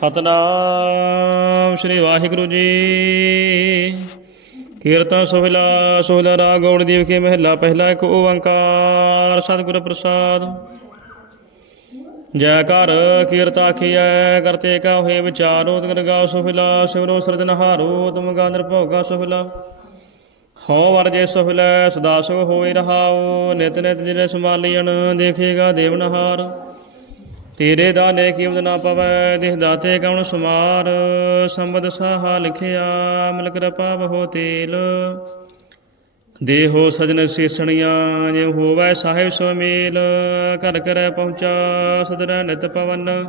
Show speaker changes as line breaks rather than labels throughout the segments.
ਸਤਨਾਮ ਸ੍ਰੀ ਵਾਹਿਗੁਰੂ ਜੀ। ਕੀਰਤਨ ਸੋਹਿਲਾ ਸੋਹਿਲਾ ਰਾਗ ਗੌੜ ਦੇਵ ਕੇ ਮਹਿਲਾ ਪਹਿਲਾ ਇੱਕ ਓੰਕਾਰ, ਸਤਿਗੁਰ ਪ੍ਰਸਾਦ। ਜੈ ਕਰ ਕੀਰਤ ਆਖੀਐ ਕਰਤੇ ਕਾ ਹੋਏ ਵਿਚਾਰੋ, ਤਗਰ ਗਾਓ ਸੋਹਿਲਾ ਸਿਵਰੋ ਸਰਜਨਹਾਰੋ ਤੁਮ ਗਾ ਨਿਰਭਉਗਾ ਸੋਹਿਲਾ। ਹਉ ਵਰਜੇ ਸੋਹਿਲਾ, ਸਦਾ ਸੁਖ ਹੋਈ ਰਹਾਉ, ਨਿਤ ਨਿਤ ਜਿਨੇ ਸੰਭਾਲੀਣ ਦੇਖੇਗਾ ਦੇਵਨਹਾਰ ਤੇਰੇ ਦਾਨੇ ਕੀਮਤ ਨਾ ਪਵੈ, ਦੇਹ ਦਾਤੇ ਕਉਣ ਸਮਾਰ। ਸੰਬਦ ਸਾਹਾ ਲਿਖਿਆ ਮਿਲ ਕਿਰਪਾ ਬਹੁ ਤੇਲ। ਦੇਹੋ ਸਜਨ ਸੀਸਣੀਆਂ ਜੇ ਹੋਵੈ ਸਾਹਿਬ ਸੋ ਮੇਲ। ਘਰ ਕਰੈ ਪਹੁੰਚਾ, ਸਦਨ ਨਿਤ ਪਵਨ।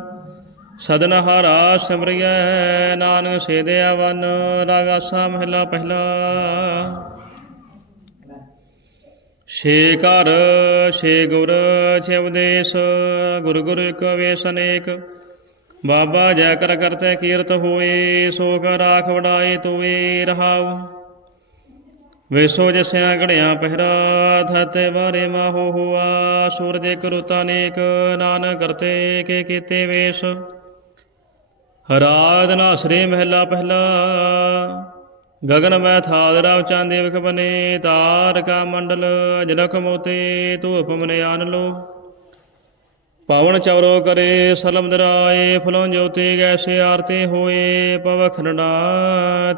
ਸਦਨ ਹਾਰਾ ਸਿਮਰਿਐ, ਨਾਨਕ ਸੇਦੇ ਆਵਨ ਰਾਗਾਸਾ ਮਹਿਲਾ ਪਹਿਲਾ। ਛੇ ਘਰ, ਛੇ ਗੁਰ, ਛੇ ਉਦੇਸ ਗੁਰ ਗੁਰ ਇੱਕ ਵੇਸ ਅਨੇਕ। ਬਾਬਾ ਜੈ ਕਰ ਕਰਤੇ ਕੀਰਤ ਹੋਏ, ਸੋ ਕਰ ਰਾਖ ਵਡਾਏ ਤੋਏ ਰਹਾਉ। ਵੇਸੋ ਜਸਿਆ ਘੜਿਆ ਪਹਿਰਾ, ਥਤੇ ਬਾਰੇ ਮਾਹੋ ਹੁਆ, ਸੂਰਜ ਕਰੁਤਾ ਨੇਕ ਨਾਨਕ ਕਰਤੇ ਕੇ ਕੀਤੇ ਵੇਸ। ਰਾਜ ਸ੍ਰੀ ਮਹਿਲਾ ਪਹਿਲਾ ਗਗਨ ਮੈਂ ਥਾਲ ਰਾਵ ਚਾਂਦੇ ਵਿਖ ਬਨੇ, ਤਾਰ ਕਾ ਮੰਡਲ ਜਨਕ ਮੋਤੇ, ਧੂਪ ਮਨ ਆਨ ਲੋ। ਪਵਨ ਚਵਰੋ ਕਰੇ, ਸਲਮ ਦਰਾਏ, ਫਲੋਂ ਜੋਤੇ ਗੈਸੇ ਆਰਤੇ ਹੋਏ ਪਵਖੰਡਾ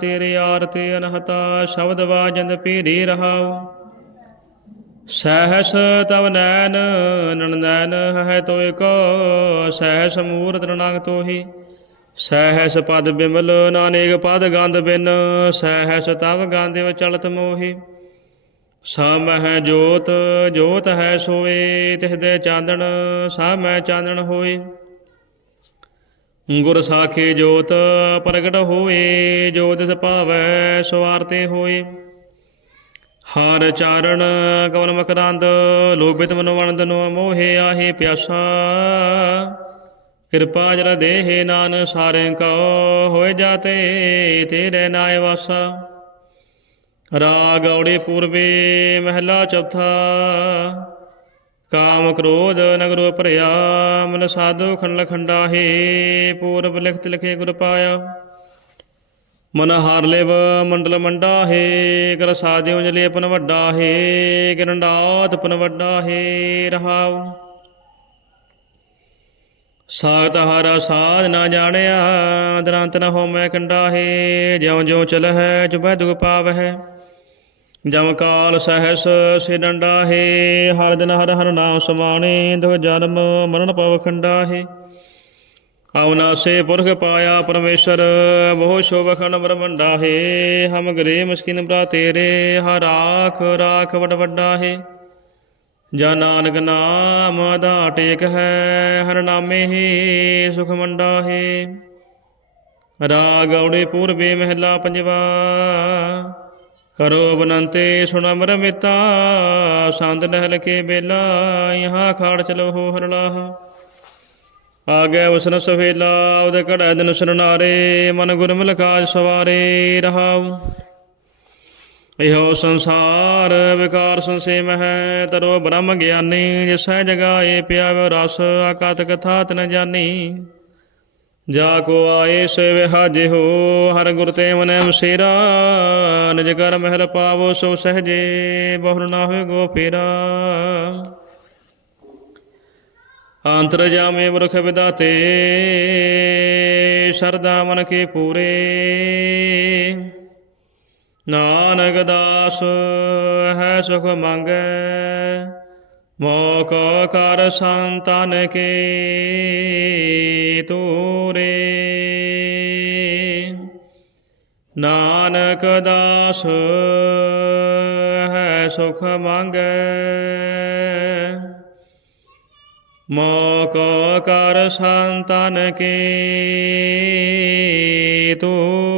ਤੇਰੇ ਆਰਤੇ ਅਨਹਤਾ, ਸ਼ਬਦ ਵਾਜੰਦ ਪੀਰੀ ਰਹਾਉ। ਸਹਸ ਤਵ ਨੈਨ ਨਨੈਨ ਹੈ ਤੋਇ ਕੋ, ਸਹਸ ਮੂਰਤ ਨਨੰਗ ਤੋਹੀ। ਸਹਿਸ਼ ਪਦ ਬਿਮਲ ਨਾਨੇਕ ਪਦ ਗੰਧ ਬਿਨ, ਸਹਸ ਤਵ ਗਾਂਧਿਵ ਚਲਤ ਮੋਹੀ। ਸਮ ਹੈ ਜੋਤ ਜੋਤ ਹੈ ਸੋਏ, ਤਿਸ ਦੇ ਚਾਨਣ ਸਾਮੈ ਚਾਨਣ ਹੋਏ। ਗੁਰ ਸਾਖੇ ਜੋਤ, ਪ੍ਰਗਟ ਹੋਏ, ਜੋ ਤਿਸ ਭਾਵੈ ਸੋ ਆਰਤੇ ਹੋਏ। ਹਰ ਚਾਰਣ ਕਵਨ ਮਕਰੰਦ, ਲੋਭਿਤ ਮਨੋ ਵਣਦਨੋ ਮੋਹਿ ਆਹੇ ਪਿਆਸਾ। ਕਿਰਪਾ ਜਰ ਦੇਹ ਨਾਨ ਸਾਰੇ ਕੋ ਹੋਏ ਜਾਤੇ, ਤੇਰੇ ਨਾਇ ਵਾਸਾ। ਰਾਗ ਔੜੇ ਪੂਰਬੇ, ਮਹਿਲਾ ਚੌਥਾ। ਕਾਮ ਕ੍ਰੋਧ ਨਗਰੋ ਭਰਿਆ, ਮਨ ਸਾਧੂ ਖੰਡ ਖੰਡਾ ਹੈ ਪੂਰਬ ਲਿਖਤ ਲਿਖੇ ਗੁਰ ਪਾਇਆ। ਮਨ ਹਾਰ ਲੇਵ, ਮੰਡਲ ਮੰਡਾ ਹੈ ਕਰ ਸਾਧਿਓ ਜਲੇ ਪਨ ਵੱਡਾ ਹੈ ਗਰੰਡਾਤ ਪਨ ਵੱਡਾ ਹੈ ਰਹਾਉ। ਸਾਤ ਹਰ ਸਾਧ ਨਾ ਜਾਣਿਆ, ਦਰੰਤ ਨ ਹੋਮੈ ਕੰਡਾ ਹੈ ਜਿਉ ਜਿਉ ਚਲ ਹੈ ਜੁਬੈ ਦੁਗ ਪਾਵ ਹੈ ਜਮ ਕਾਲ ਸਹਸ ਸੇ ਡੰਡਾ ਹਰ ਦਿਨ ਹਰ ਹਰ ਨਾਮ ਸਮਾਣੇ ਦੁਖ ਜਨਮ ਮਰਨ ਪਵ ਖੰਡਾ ਹੈ ਅਵਨਾਸੇ ਪੁਰਖ ਪਾਇਆ ਪਰਮੇਸ਼ਰ ਬਹੁ ਸ਼ੋਭ ਖੰਡ ਬ੍ਰਹਮੰਡਾ ਹੈ ਹਮ ਗਰੇ ਮਸਕਿਨ ਭਰਾ ਤੇਰੇ, ਹਰ ਰਾਖ ਰਾਖ ਵਡ ਵੱਡਾ ਹੈ ਜਾ ਨਾਨਕ ਨਾਮ ਦਾ ਟੇਕ ਹੈ, ਹਰ ਨਾਮੇ ਹੀ ਸੁਖ ਮੰਡਾ ਹੈ। ਰਾਗ ਔੜੇ ਪੂਰਬੇ ਮਹਿਲਾ ਪੰਜਵਾ, ਕਰੋ ਬਨੰਤੇ ਸੁਣ ਮਰ ਮਿਤਾ ਸੰਦ ਨਹਿਲ ਕੇ ਬੇਲਾ, ਯਹਾਂ ਖਾੜ ਚਲੋ ਹੋ ਹਰਲਾਹ ਆਗੇ ਉਸਨ ਸਵੇਲਾ, ਉਹਦੇ ਘੜਾ ਦਿਨ ਸੁਨਾਰੇ ਮਨ ਗੁਰਮਿਲ ਕਾਜ ਸਵਾਰੇ ਰਹਾਉ। ਇਹੋ ਸੰਸਾਰ ਵਿਕਾਰ ਸੰਸੇ ਹੈ ਤਰੋ ਬ੍ਰਹਮ ਗਿਆਨੀ ਜਿਸੈ ਜਗਾਏ ਪਿਆਵ ਰਸ, ਆਕਾਤ ਕਥਾ ਤਨ ਜਾਨੀ। ਜਾ ਕੋ ਆਏ ਸੇ ਵਿਹਾਜੇ ਹੋ, ਹਰ ਗੁਰ ਤੇ ਮਨੈ ਮਸੇਰਾ। ਨਿਜ ਕਰ ਮਹਿਲ ਪਾਵੋ ਸੋ ਸਹਜੇ ਬਹੁ ਨਾ ਹੋਏ ਗੋ ਫੇਰਾ। ਅੰਤਰ ਜਾਮੇ ਵਰਖ ਵਿਦਾਤੇ, ਸਰਦਾ ਮਨ ਕੇ ਪੂਰੇ। ਨਾਨਕ ਦਾਸ, ਹੈ ਸੁਖ ਮੰਗੈ। ਮੋਕ ਕਰ ਸੰਤਨ ਕੇ ਤੂਰੇ। ਨਾਨਕ ਦਾਸ, ਹੈ ਸੁਖ ਮੰਗੈ। ਮੋਕ ਕਰ ਸੰਤਨ ਕੇ ਤੂਰੇ।